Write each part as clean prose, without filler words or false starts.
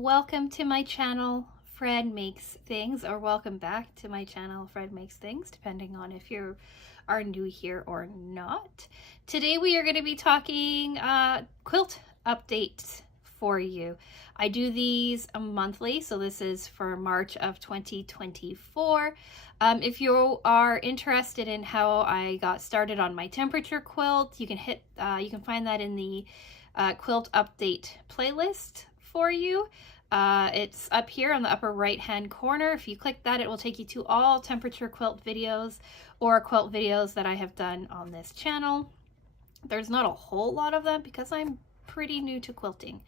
welcome to my channel, Fred Makes Things, or welcome back to my channel, Fred Makes Things, depending on if you are new here or not. Today we are going to be talking quilt updates for you. I do these monthly, so this is for March of 2024. If you are interested in how I got started on my temperature quilt, you can find that in the quilt update playlist for you. It's up here on the upper right hand corner. If you click that, it will take you to all temperature quilt videos or quilt videos that I have done on this channel. There's not a whole lot of them because I'm pretty new to quilting.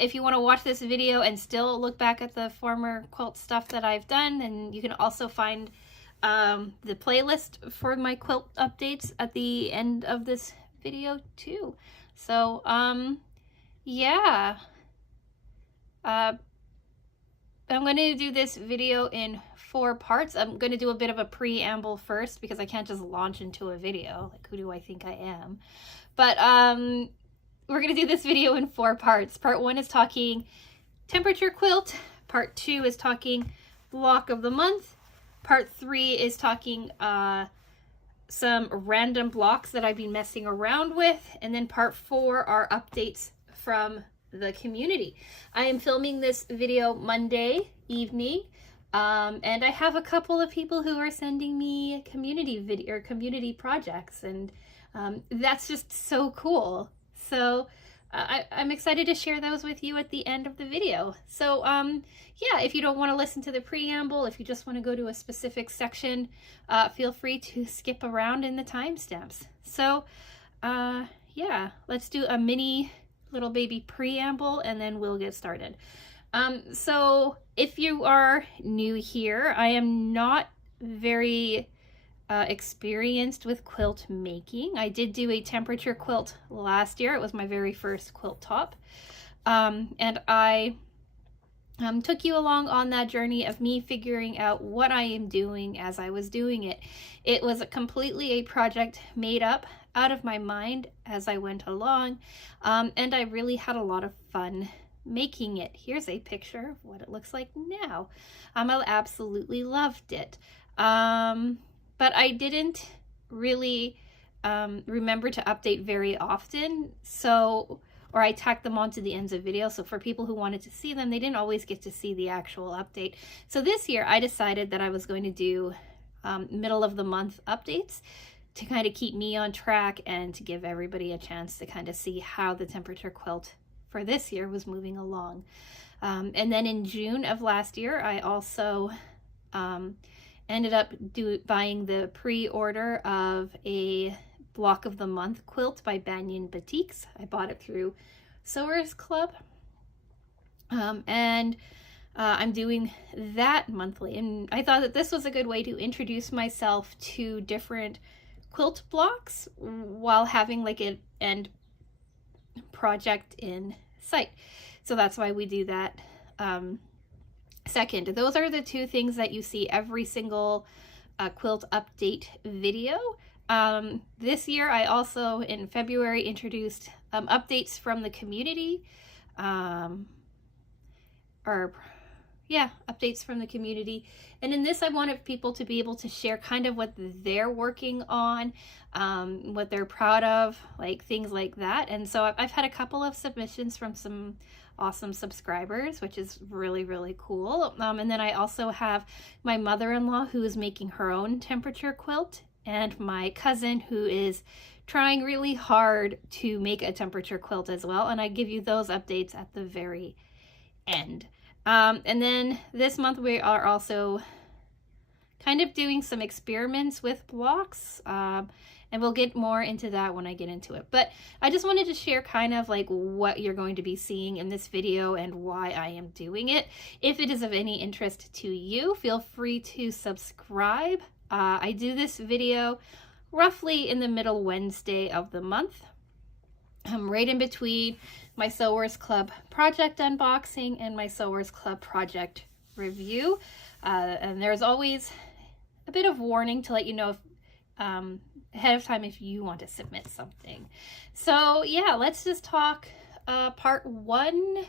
If you want to watch this video and still look back at the former quilt stuff that I've done, then you can also find the playlist for my quilt updates at the end of this video too. So yeah, I'm going to do this video in 4 parts. I'm going to do a bit of a preamble first because I can't just launch into a video. Like, who do I think I am? But we're going to do this video in 4 parts. Part 1 is talking temperature quilt. Part 2 is talking block of the month. Part 3 is talking some random blocks that I've been messing around with. And then part 4 are updates from the community. I am filming this video Monday evening. And I have a couple of people who are sending me community video or community projects. And that's just so cool. So I'm excited to share those with you at the end of the video. So yeah, if you don't want to listen to the preamble, if you just want to go to a specific section, feel free to skip around in the timestamps. So yeah, let's do a mini little baby preamble and then we'll get started. So if you are new here, I am not very experienced with quilt making. I did do a temperature quilt last year. It was my very first quilt top. And I took you along on that journey of me figuring out what I am doing as I was doing it. It was completely a project made up out of my mind as I went along. And I really had a lot of fun making it. Here's a picture of what it looks like now. I absolutely loved it. But I didn't really remember to update very often, or I tacked them onto the ends of videos. So for people who wanted to see them, they didn't always get to see the actual update. So this year I decided that I was going to do middle of the month updates to kind of keep me on track and to give everybody a chance to kind of see how the temperature quilt for this year was moving along. And then in June of last year, I also ended up buying the pre-order of a block of the month quilt by Banyan Batiks. I bought it through Sewers Club. And I'm doing that monthly. And I thought that this was a good way to introduce myself to different quilt blocks while having like an end project in sight. So that's why we do that. Second, those are the 2 things that you see every single quilt update video. This year, I also in February introduced updates from the community, updates from the community. And in this, I wanted people to be able to share kind of what they're working on, what they're proud of, like things like that. And so I've had a couple of submissions from some awesome subscribers, which is really, really cool. And then I also have my mother-in-law who is making her own temperature quilt, and my cousin who is trying really hard to make a temperature quilt as well. And I give you those updates at the very end. And then this month we are also kind of doing some experiments with blocks. And we'll get more into that when I get into it. But I just wanted to share kind of like what you're going to be seeing in this video and why I am doing it. If it is of any interest to you, feel free to subscribe. I do this video roughly in the middle Wednesday of the month. I'm right in between my Sewers Club project unboxing and my Sewers Club project review. And there's always a bit of warning to let you know if ahead of time if you want to submit something. So yeah, let's just talk part 1,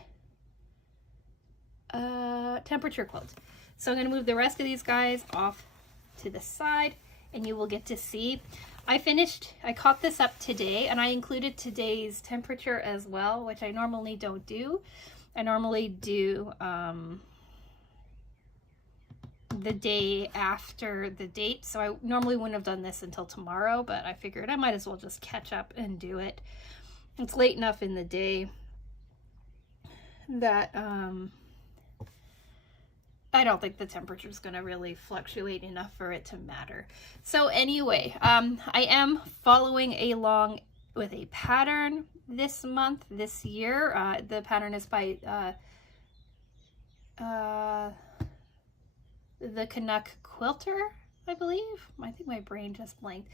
temperature quilt. So I'm going to move the rest of these guys off to the side and you will get to see. I caught this up today and I included today's temperature as well, which I normally don't do. I normally do the day after the date, so I normally wouldn't have done this until tomorrow, but I figured I might as well just catch up and do it. It's late enough in the day that I don't think the temperature is going to really fluctuate enough for it to matter. So anyway, I am following along with a pattern this month, this year. The pattern is by the Canuck Quilter, I believe. I think my brain just blanked.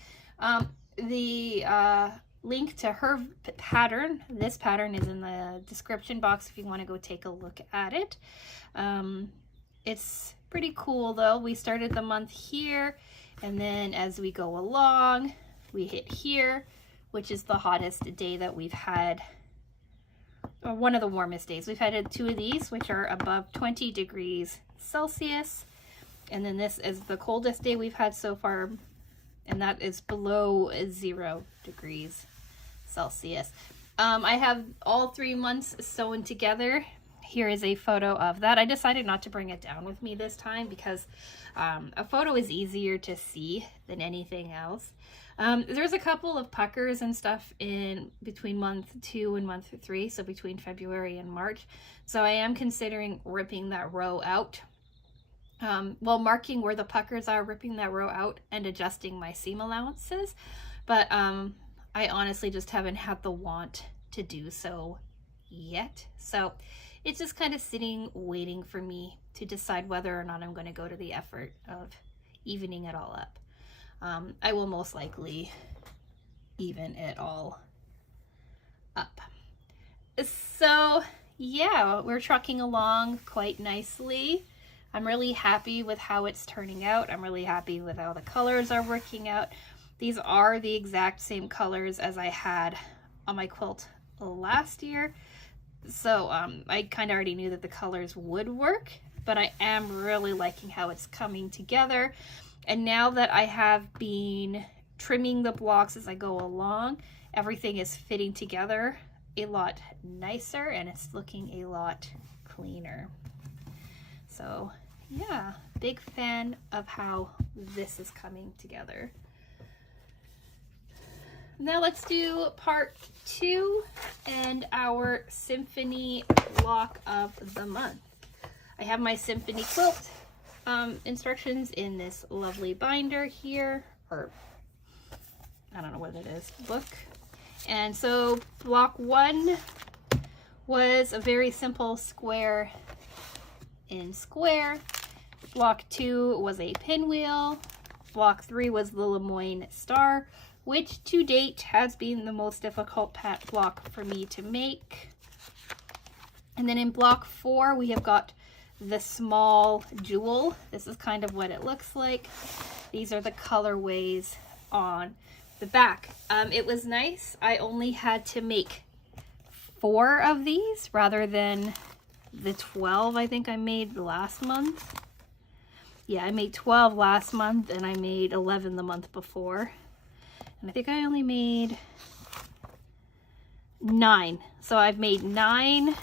The link to her pattern, this pattern, is in the description box if you want to go take a look at it. It's pretty cool though. We started the month here, and then as we go along, we hit here, which is the hottest day that we've had, or one of the warmest days. We've had 2 of these, which are above 20 degrees Celsius. And then this is the coldest day we've had so far, and that is below 0 degrees Celsius. I have all 3 months sewn together. Here is a photo of that. I decided not to bring it down with me this time because a photo is easier to see than anything else. There's a couple of puckers and stuff in between month 2 and month 3, so between February and March. So I am considering ripping that row out. Well, marking where the puckers are, ripping that row out, and adjusting my seam allowances. But I honestly just haven't had the want to do so yet. So it's just kind of sitting, waiting for me to decide whether or not I'm going to go to the effort of evening it all up. I will most likely even it all up. So yeah, we're trucking along quite nicely. I'm really happy with how it's turning out. I'm really happy with how the colors are working out. These are the exact same colors as I had on my quilt last year. So I kind of already knew that the colors would work, but I am really liking how it's coming together. And now that I have been trimming the blocks as I go along, everything is fitting together a lot nicer and it's looking a lot cleaner. So yeah, big fan of how this is coming together. Now let's do part 2 and our Symphony Block of the month. I have my Symphony quilt instructions in this lovely binder here, or I don't know what it is, book. And so block 1 was a very simple square in square. Block 2 was a pinwheel. Block 3 was the Lemoyne star, which to date has been the most difficult block for me to make. And then in block 4, we have got the small jewel. This is kind of what it looks like. These are the colorways on the back. It was nice. I only had to make 4 of these rather than the 12 I think I made last month. Yeah, I made 12 last month and I made 11 the month before. And I think I only made 9. So I've made 9,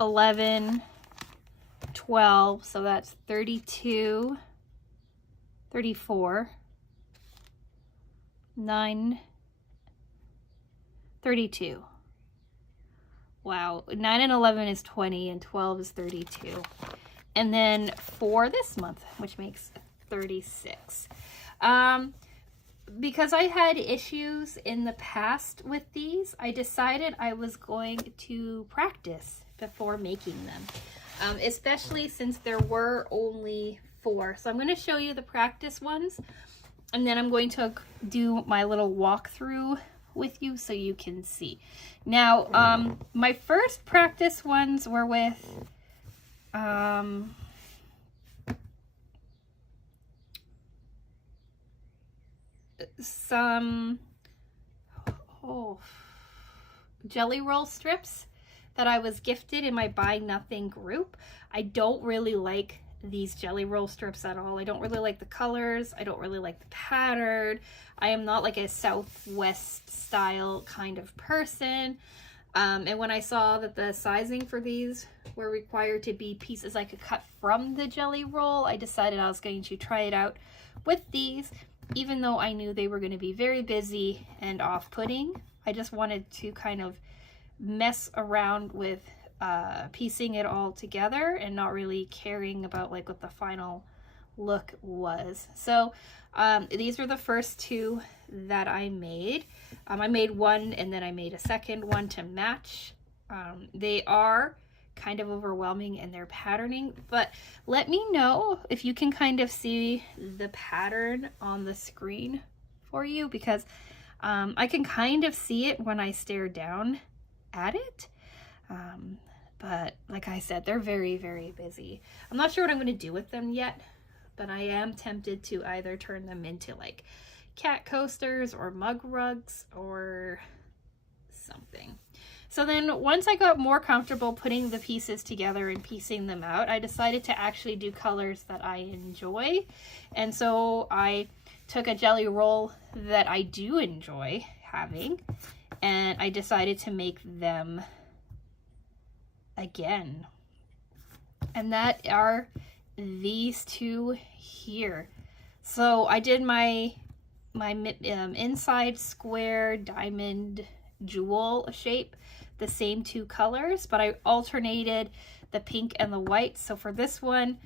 11, 12, so that's 32, 34, 9, 32. Wow, 9 and 11 is 20 and 12 is 32. And then for this month, which makes 36. Because I had issues in the past with these, I decided I was going to practice before making them, especially since there were only 4. So I'm going to show you the practice ones, and then I'm going to do my little walkthrough with you so you can see. Now, my first practice ones were with some jelly roll strips that I was gifted in my Buy Nothing group. I don't really like these jelly roll strips at all. I don't really like the colors. I don't really like the pattern. I am not like a Southwest style kind of person. And when I saw that the sizing for these were required to be pieces I could cut from the jelly roll, I decided I was going to try it out with these, even though I knew they were going to be very busy and off-putting. I just wanted to kind of mess around with piecing it all together and not really caring about like what the final look was. So these were the first two that I made. I made one and then I made a second one to match. They are kind of overwhelming in their patterning, but let me know if you can kind of see the pattern on the screen for you, because I can kind of see it when I stare down at it. But like I said, they're very, very busy. I'm not sure what I'm going to do with them yet, but I am tempted to either turn them into like cat coasters or mug rugs or something. So then once I got more comfortable putting the pieces together and piecing them out, I decided to actually do colors that I enjoy. And so I took a jelly roll that I do enjoy having, and I decided to make them again. And that are these two here. So I did my inside square diamond jewel shape, the same two colors, but I alternated the pink and the white. So for this one,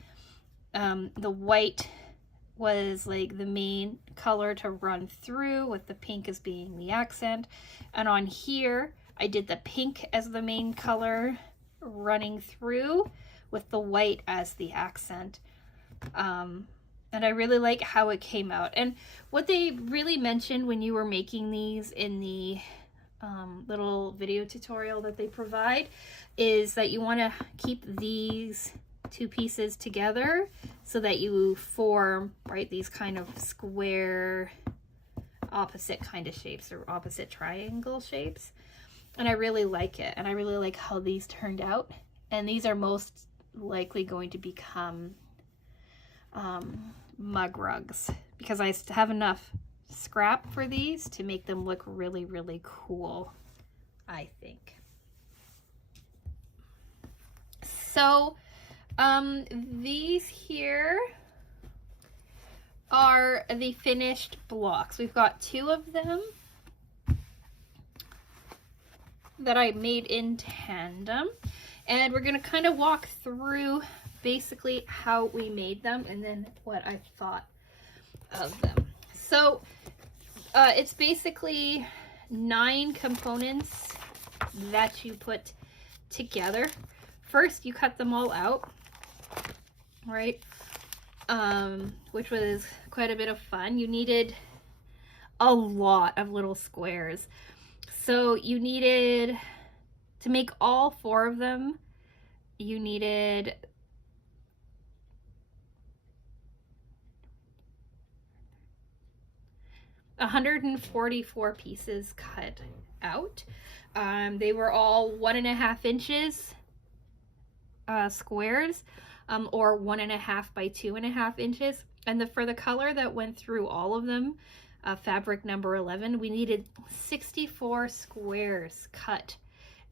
the white was like the main color to run through, with the pink as being the accent. And on here, I did the pink as the main color running through, with the white as the accent. And I really like how it came out. And what they really mentioned when you were making these in the little video tutorial that they provide is that you want to keep these two pieces together so that you form, right, these kind of square opposite kind of shapes, or opposite triangle shapes. And I really like it, and I really like how these turned out. And these are most likely going to become mug rugs, because I have enough scrap for these to make them look really, really cool, I think. So these here are the finished blocks. We've got two of them that I made in tandem, and we're going to kind of walk through basically how we made them and then what I thought of them. So it's basically 9 components that you put together. First, you cut them all out, right? Which was quite a bit of fun. You needed a lot of little squares. So you needed, to make all 4 of them, you needed 144 pieces cut out. They were all 1.5 inches squares, or 1.5 by 2.5 inches. And for the color that went through all of them, fabric number 11, we needed 64 squares cut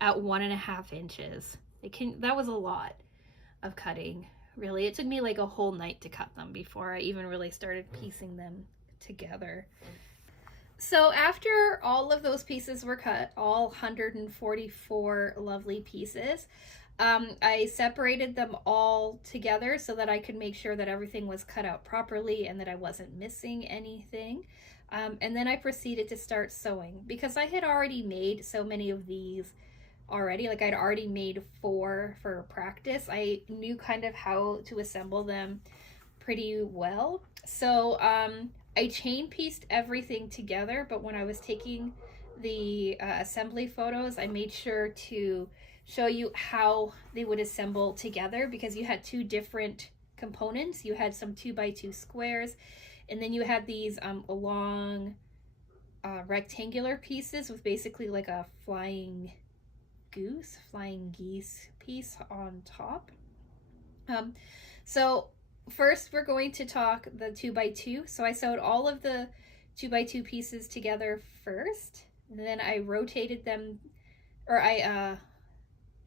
at 1.5 inches. That was a lot of cutting, really. It took me like a whole night to cut them before I even really started piecing them together. So after all of those pieces were cut, all 144 lovely pieces, I separated them all together so that I could make sure that everything was cut out properly and that I wasn't missing anything. And then I proceeded to start sewing, because I had already made so many of these already. Like, I'd already made 4 for practice. I knew kind of how to assemble them pretty well. So I chain pieced everything together, but when I was taking the assembly photos, I made sure to show you how they would assemble together, because you had 2 different components. You had some 2x2 squares, And then you had these long rectangular pieces with basically like a flying geese piece on top. So first we're going to talk the 2x2. So I sewed all of the 2x2 pieces together first, and then I rotated them, or I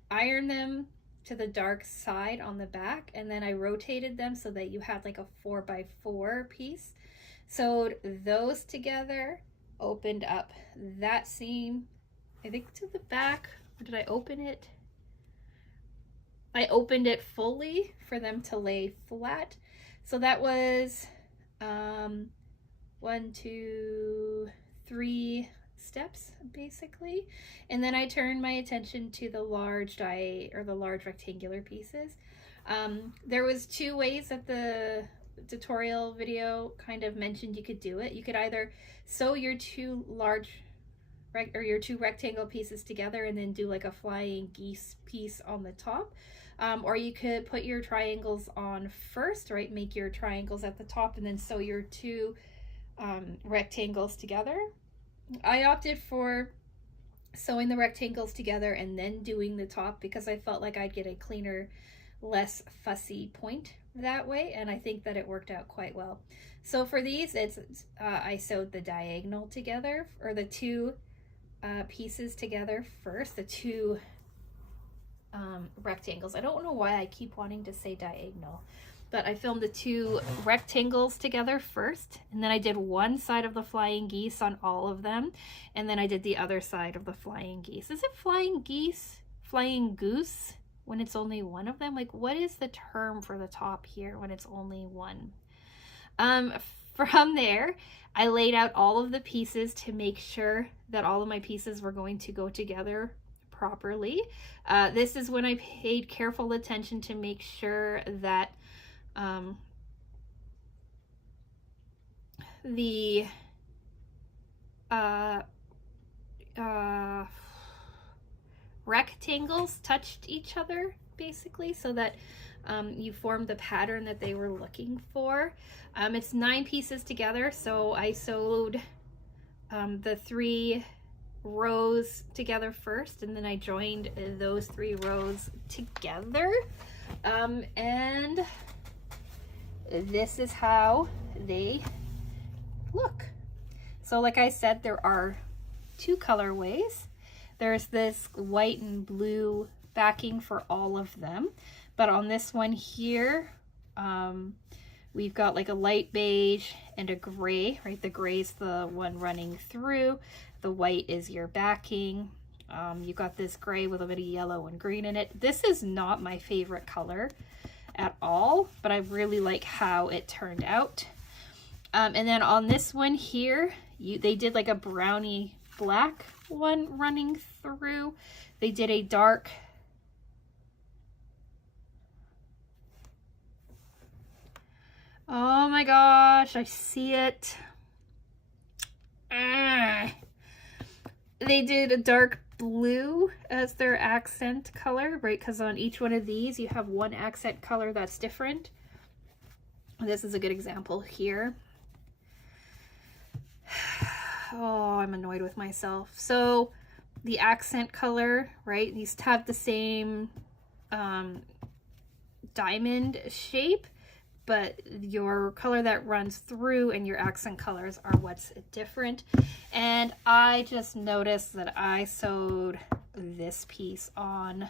ironed them to the dark side on the back, and then I rotated them so that you had like a 4x4 piece. Sewed those together, opened up that seam, I think to the back, or did I open it? I opened it fully for them to lay flat. So that was 1, 2, 3 steps basically. And then I turned my attention to the large large rectangular pieces. There was 2 ways that the tutorial video kind of mentioned you could do it. You could either sew your 2 rectangle pieces together and then do like a flying geese piece on the top. Or you could put your triangles on first, right? Make your triangles at the top and then sew your 2 rectangles together. I opted for sewing the rectangles together and then doing the top because I felt like I'd get a cleaner, less fussy point that way, and I think that it worked out quite well. So for these, I sewed the diagonal together, or the 2 pieces together first, the 2 rectangles. I don't know why I keep wanting to say diagonal, but I filmed the 2 rectangles together first, and then I did one side of the flying geese on all of them, and then I did the other side of the flying geese. Is it flying geese? Flying goose? When it's only one of them? Like, what is the term for the top here when it's only one? From there, I laid out all of the pieces to make sure that all of my pieces were going to go together properly. This is when I paid careful attention to make sure that the rectangles touched each other basically, so that you formed the pattern that they were looking for. It's 9 pieces together, so I sewed the 3 rows together first, and then I joined those 3 rows together, and this is how they look. So like I said, there are 2 colorways. There's this white and blue backing for all of them, but on this one here, we've got like a light beige and a gray, right? The gray's the one running through, the white is your backing. You got this gray with a bit of yellow and green in it. This is not my favorite color at all, but I really like how it turned out. And then on this one here, they did like a brownie black one running through. They did a dark oh my gosh, I see it. They did a dark blue as their accent color, right? Because on each one of these you have one accent color that's different. This is a good example here. Oh, I'm annoyed with myself. So the accent color, right? These have the same diamond shape, but your color that runs through and your accent colors are what's different. And I just noticed that I sewed this piece on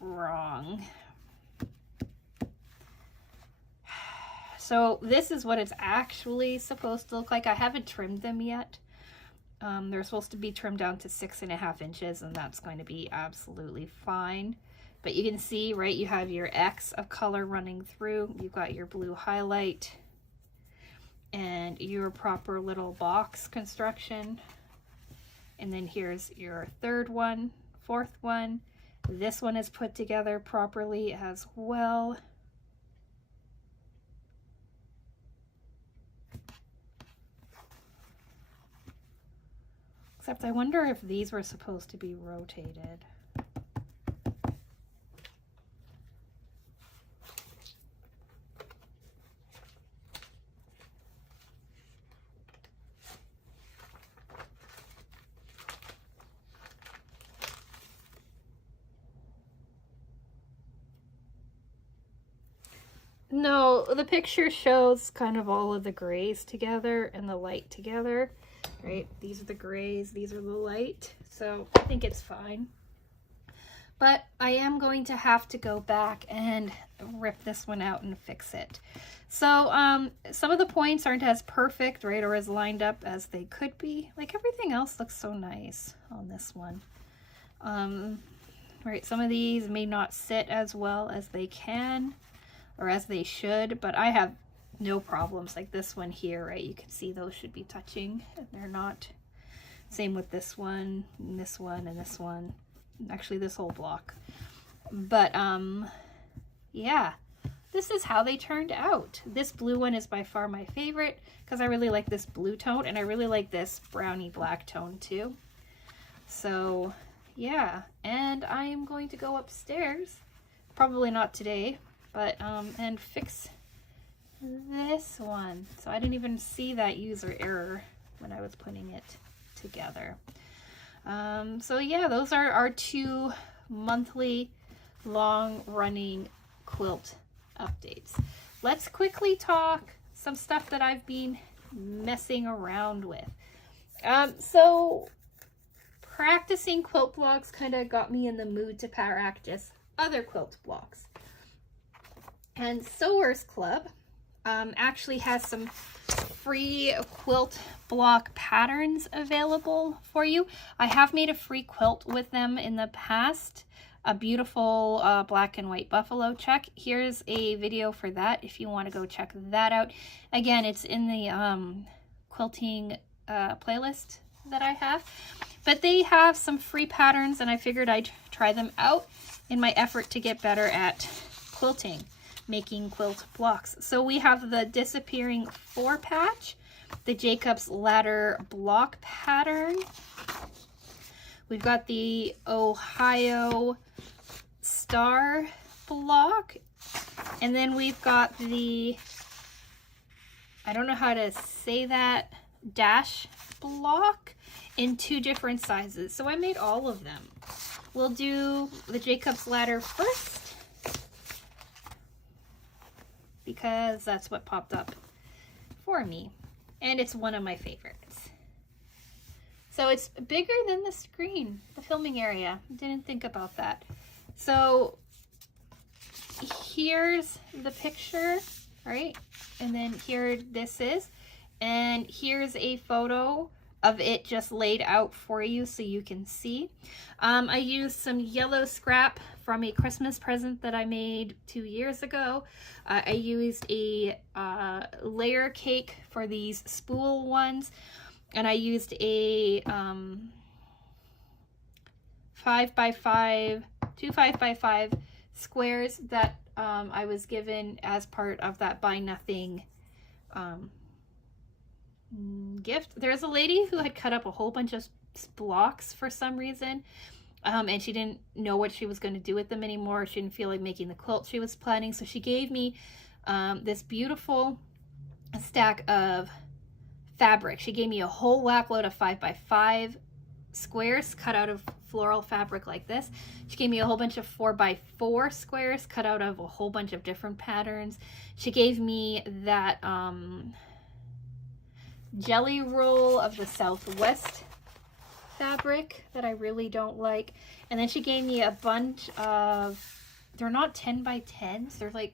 wrong. So this is what it's actually supposed to look like. I haven't trimmed them yet. They're supposed to be trimmed down to 6.5 inches, and that's going to be absolutely fine. But you can see, right, you have your X of color running through. You've got your blue highlight and your proper little box construction. And then here's your 3rd one, 4th one. This one is put together properly as well. Except I wonder if these were supposed to be rotated. No, the picture shows kind of all of the grays together and the light together, right? These are the grays, these are the light, so I think it's fine. But I am going to have to go back and rip this one out and fix it. So some of the points aren't as perfect, right, or as lined up as they could be. Like everything else looks so nice on this one. Right, some of these may not sit as well as they can or as they should, but I have no problems. Like this one here, right, you can see those should be touching and they're not. Same with this one and this one and this one. Actually this whole block. But yeah, this is how they turned out. This blue one is by far my favorite because I really like this blue tone and I really like this brownie black tone too. So yeah, and I am going to go upstairs, probably not today, but and fix this one. So I didn't even see that user error when I was putting it together. So yeah, those are our 2 monthly long-running quilt updates. Let's quickly talk some stuff that I've been messing around with. So practicing quilt blocks kind of got me in the mood to practice other quilt blocks. And Sewers Club actually has some free quilt block patterns available for you. I have made a free quilt with them in the past, a beautiful black and white buffalo check. Here's a video for that if you want to go check that out. Again, it's in the quilting playlist that I have, but they have some free patterns and I figured I'd try them out in my effort to get better at quilting, making quilt blocks. So we have the Disappearing 4 patch, the Jacob's Ladder block pattern. We've got the Ohio Star block, and then we've got the, I don't know how to say that, dash block in 2 different sizes. So I made all of them. We'll do the Jacob's Ladder first because that's what popped up for me, and it's one of my favorites. So it's bigger than the screen, the filming area. Didn't think about that. So here's the picture, right? And then here this is, and here's a photo of it just laid out for you so you can see. I used some yellow scrap from a Christmas present that I made 2 years ago. I used a layer cake for these spool ones, and I used a 5x5, 2 5x5 squares that I was given as part of that Buy Nothing gift. There's a lady who had cut up a whole bunch of blocks for some reason, and she didn't know what she was going to do with them anymore. She didn't feel like making the quilt she was planning, so she gave me this beautiful stack of fabric. She gave me a whole whack load of 5x5 squares cut out of floral fabric like this. She gave me a whole bunch of 4x4 squares cut out of a whole bunch of different patterns. She gave me that jelly roll of the Southwest fabric that I really don't like. And then she gave me a bunch of, they're not 10x10s, they're like,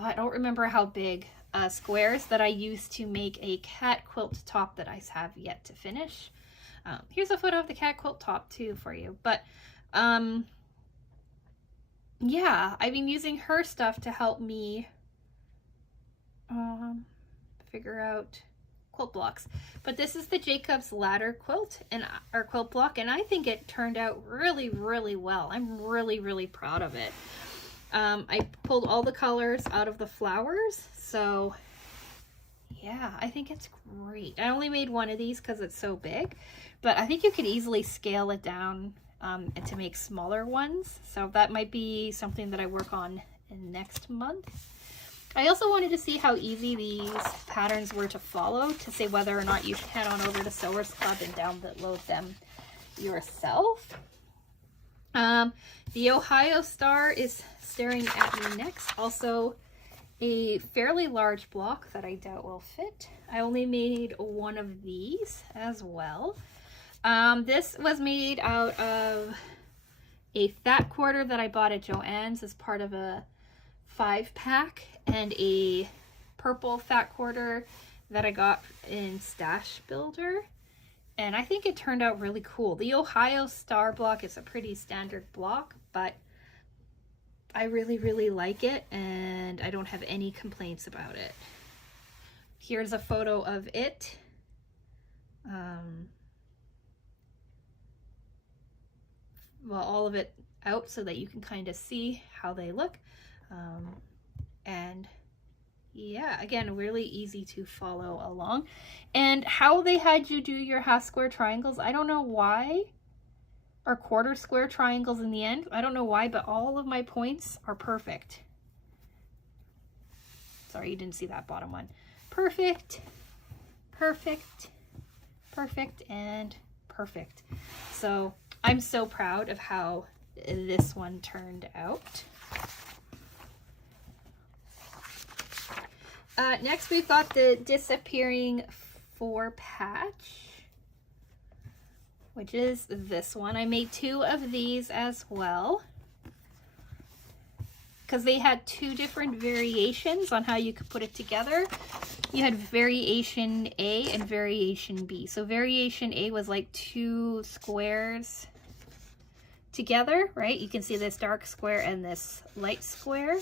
I don't remember how big, squares that I used to make a cat quilt top that I have yet to finish. Here's a photo of the cat quilt top too for you. But yeah, I've been using her stuff to help me figure out quilt blocks. But this is the Jacob's Ladder quilt or quilt block, and I think it turned out really, really well. I'm really, really proud of it. I pulled all the colors out of the flowers, so yeah, I think it's great. I only made one of these because it's so big, but I think you could easily scale it down and to make smaller ones. So that might be something that I work on in next month. I also wanted to see how easy these patterns were to follow to see whether or not you should head on over to Sewers Club and download them yourself. The Ohio Star is staring at me next. Also a fairly large block that I doubt will fit. I only made one of these as well. This was made out of a fat quarter that I bought at Joann's as part of a 5-pack, and a purple fat quarter that I got in Stash Builder. And I think it turned out really cool. The Ohio Star block is a pretty standard block, but I really, really like it, and I don't have any complaints about it. Here's a photo of it. Well, all of it out so that you can kind of see how they look. And yeah, again, really easy to follow along. And how they had you do your half square triangles, I don't know why, or quarter square triangles in the end. I don't know why, but all of my points are perfect. Sorry, you didn't see that bottom one. Perfect, perfect, perfect, and perfect. So I'm so proud of how this one turned out. Next, we've got the Disappearing 4-patch, which is this one. I made 2 of these as well, because they had 2 different variations on how you could put it together. You had variation A and variation B. So variation A was like 2 squares together, right? You can see this dark square and this light square.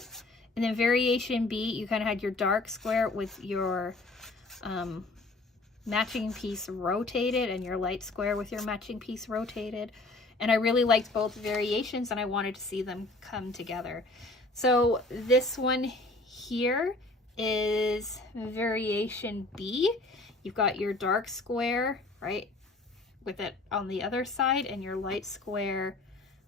And then variation B, you kind of had your dark square with your matching piece rotated, and your light square with your matching piece rotated. And I really liked both variations, and I wanted to see them come together. So this one here is variation B. You've got your dark square, right, with it on the other side, and your light square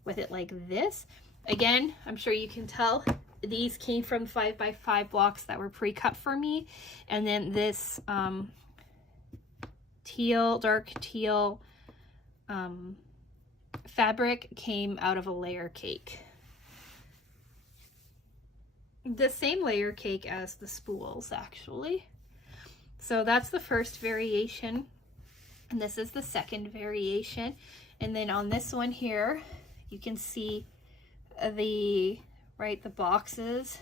with it like this. Again, I'm sure you can tell these came from 5x5 blocks that were pre-cut for me. And then this dark teal fabric came out of a layer cake. The same layer cake as the spools, actually. So that's the first variation, and this is the second variation. And then on this one here, you can see the boxes,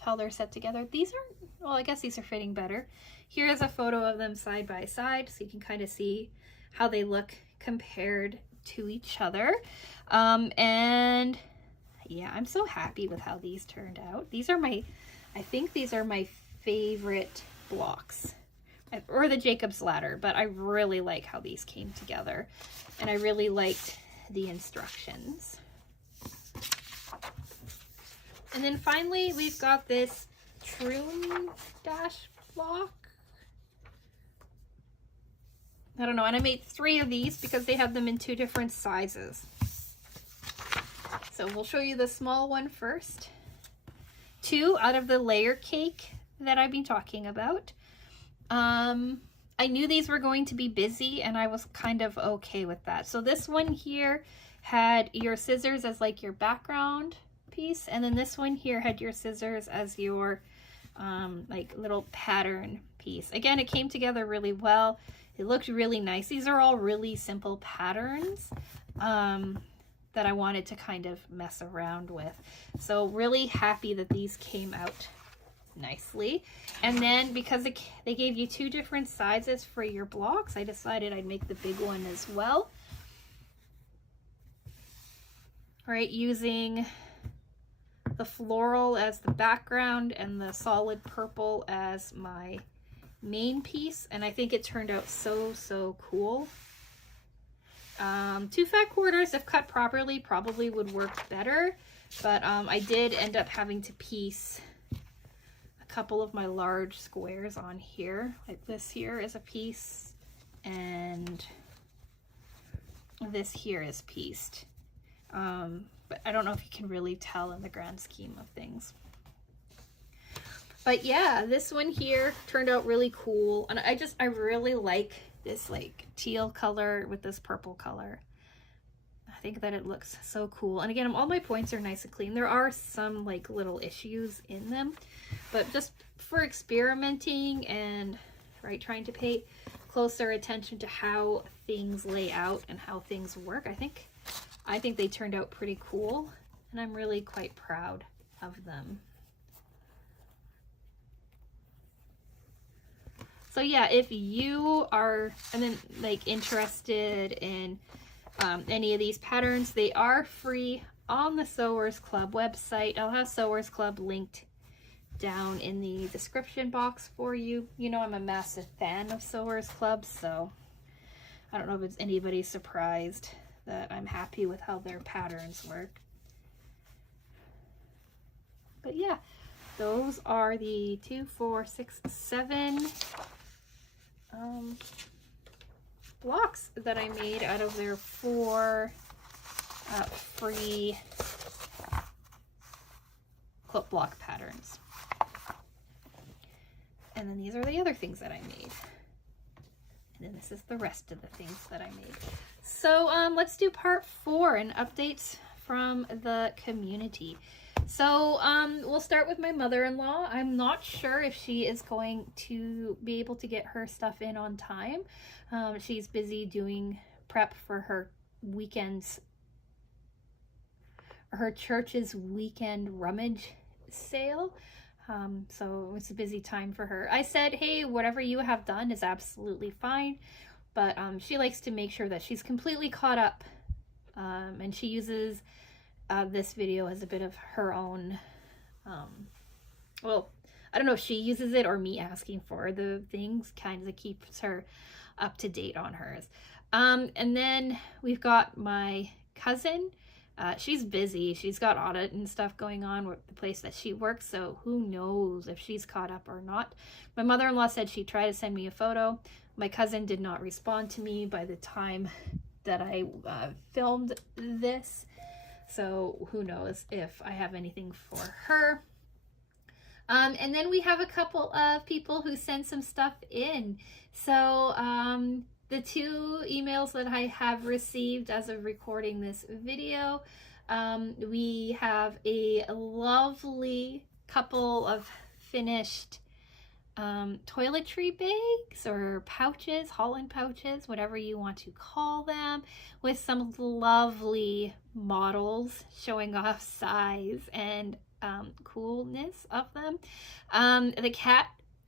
how they're set together. These are, well, I guess these are fitting better. Here is a photo of them side by side, so you can kind of see how they look compared to each other. And yeah, I'm so happy with how these turned out. I think these are my favorite blocks, or the Jacob's Ladder, but I really like how these came together, and I really liked the instructions. And then finally, we've got this Troon Dash block. I don't know, and I made 3 of these because they have them in 2 different sizes. So we'll show you the small one first. 2 out of the layer cake that I've been talking about. I knew these were going to be busy, and I was kind of okay with that. So this one here had your scissors as like your background piece, and then this one here had your scissors as your like little pattern piece. Again, it came together really well. It looked really nice. These are all really simple patterns that I wanted to kind of mess around with. So really happy that these came out nicely. And then because they gave you 2 different sizes for your blocks, I decided I'd make the big one as well. All right, using the floral as the background and the solid purple as my main piece, and I think it turned out so cool. 2 fat quarters, if cut properly, probably would work better, but I did end up having to piece a couple of my large squares on here. Like this here is a piece, and this here is pieced. But I don't know if you can really tell in the grand scheme of things. But yeah, this one here turned out really cool, and I really like this like teal color with this purple color. I think that it looks so cool. And again, all my points are nice and clean. There are some like little issues in them, but just for experimenting and trying to pay closer attention to how things lay out and how things work, I think they turned out pretty cool, and I'm really quite proud of them. So yeah, if you are like interested in any of these patterns, they are free on the Sewers Club website. I'll have Sewers Club linked down in the description box for you. You know I'm a massive fan of Sewers Club, so I don't know if it's anybody's surprised that I'm happy with how their patterns work. But yeah, those are the 2, 4, 6, 7 blocks that I made out of their 4 free quilt block patterns. And then these are the other things that I made. And then this is the rest of the things that I made. So let's do part 4 and updates from the community. So we'll start with my mother-in-law. I'm not sure if she is going to be able to get her stuff in on time. She's busy doing prep for her weekends, her church's weekend rummage sale. So it's a busy time for her. I said, hey, whatever you have done is absolutely fine, but she likes to make sure that she's completely caught up, and she uses this video as a bit of her own, well, I don't know if she uses it or me asking for the things kind of keeps her up to date on hers. And then we've got my cousin. She's busy. She's got audit and stuff going on with the place that she works, so who knows if she's caught up or not. My mother-in-law said she'd try to send me a photo. My cousin did not respond to me by the time that I filmed this, so who knows if I have anything for her. And then we have a couple of people who send some stuff in. So the 2 emails that I have received as of recording this video, we have a lovely couple of finished toiletry bags or pouches, Holland pouches, whatever you want to call them, with some lovely models showing off size and coolness of them. The cat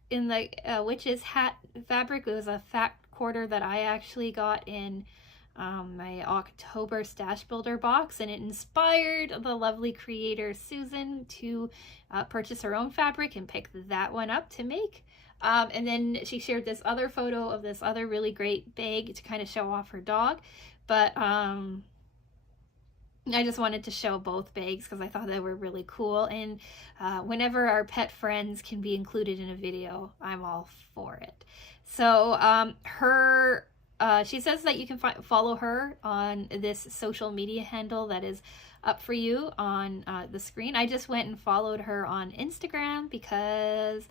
in the witch's hat fabric, it was a fat quarter that I actually got in my October stash builder box, and it inspired the lovely creator Susan to purchase her own fabric and pick that one up to make. And then she shared this other photo of this other really great bag to kind of show off her dog, but I just wanted to show both bags because I thought they were really cool, and whenever our pet friends can be included in a video, I'm all for it. So she says that you can follow her on this social media handle that is up for you on the screen. I just went and followed her on Instagram because,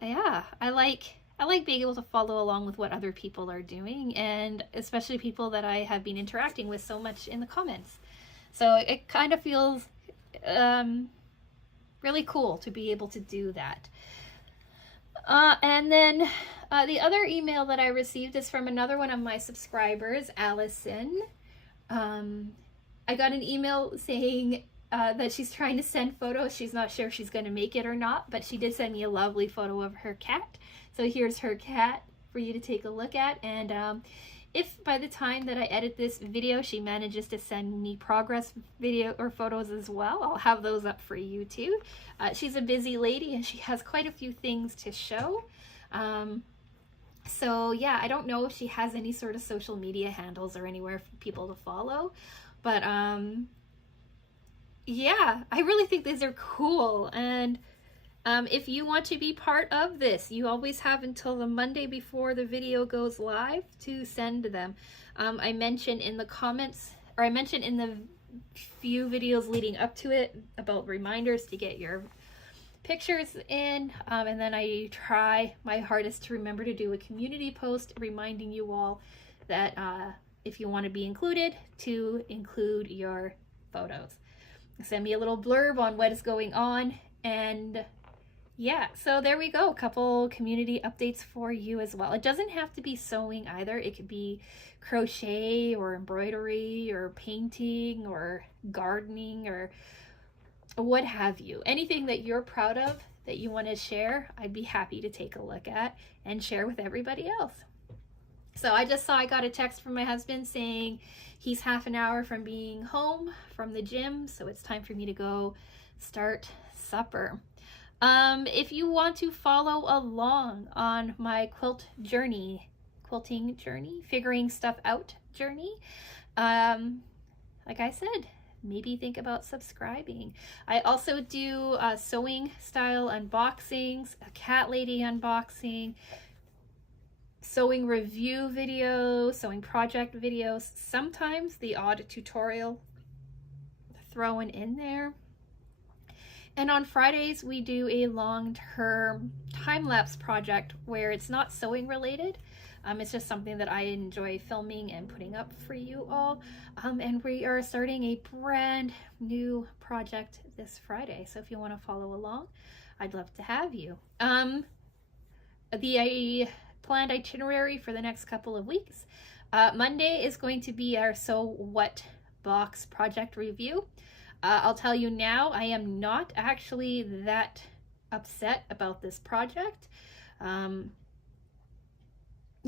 yeah, I like being able to follow along with what other people are doing, and especially people that I have been interacting with so much in the comments. So it kind of feels really cool to be able to do that. And then the other email that I received is from another one of my subscribers, Allison. I got an email saying that she's trying to send photos. She's not sure if she's going to make it or not, but she did send me a lovely photo of her cat. So here's her cat for you to take a look at. And if by the time that I edit this video, she manages to send me progress video or photos as well, I'll have those up for you too. She's a busy lady and she has quite a few things to show. So yeah, I don't know if she has any sort of social media handles or anywhere for people to follow, but yeah, I really think these are cool. And if you want to be part of this, you always have until the Monday before the video goes live to send them. I mentioned in the comments, or I mentioned in the few videos leading up to it about reminders to get your pictures in, and then I try my hardest to remember to do a community post reminding you all that if you want to be included, to include your photos. Send me a little blurb on what is going on, and yeah, so there we go. A couple community updates for you as well. It doesn't have to be sewing either. It could be crochet or embroidery or painting or gardening or what have you. Anything that you're proud of that you want to share, I'd be happy to take a look at and share with everybody else. So I just saw I got a text from my husband saying he's half an hour from being home from the gym, so it's time for me to go start supper. If you want to follow along on my quilting journey, figuring stuff out journey, like I said, maybe think about subscribing. I also do sewing style unboxings, a cat lady unboxing, sewing review videos, sewing project videos, sometimes the odd tutorial thrown in there. And on Fridays, we do a long-term time-lapse project where it's not sewing related. It's just something that I enjoy filming and putting up for you all. And we are starting a brand new project this Friday. So if you want to follow along, I'd love to have you. The planned itinerary for the next couple of weeks. Monday is going to be our So What box project review. I'll tell you now, I am not actually that upset about this project.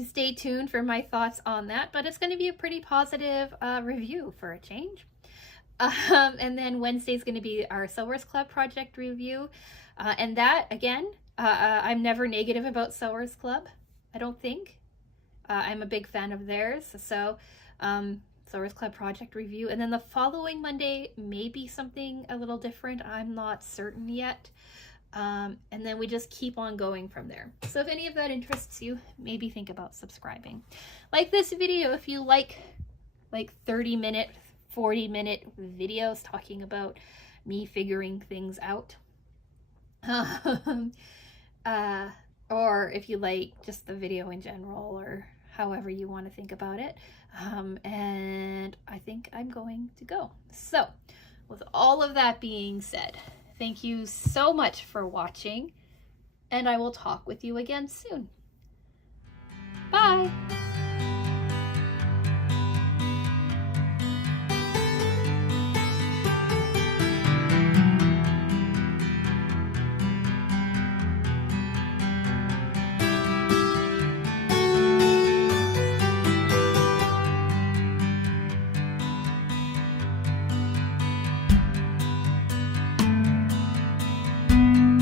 Stay tuned for my thoughts on that, but it's going to be a pretty positive review for a change. And then Wednesday is going to be our Sewers Club project review. And that, again, I'm never negative about Sewers Club, I don't think. I'm a big fan of theirs. So Sewers Club project review. And then the following Monday may be something a little different. I'm not certain yet. And then we just keep on going from there. So if any of that interests you, maybe think about subscribing. Like this video if you like 30-minute, 40-minute videos talking about me figuring things out. Or if you like just the video in general, or however you want to think about it. And I think I'm going to go. So with all of that being said, thank you so much for watching, and I will talk with you again soon. Bye!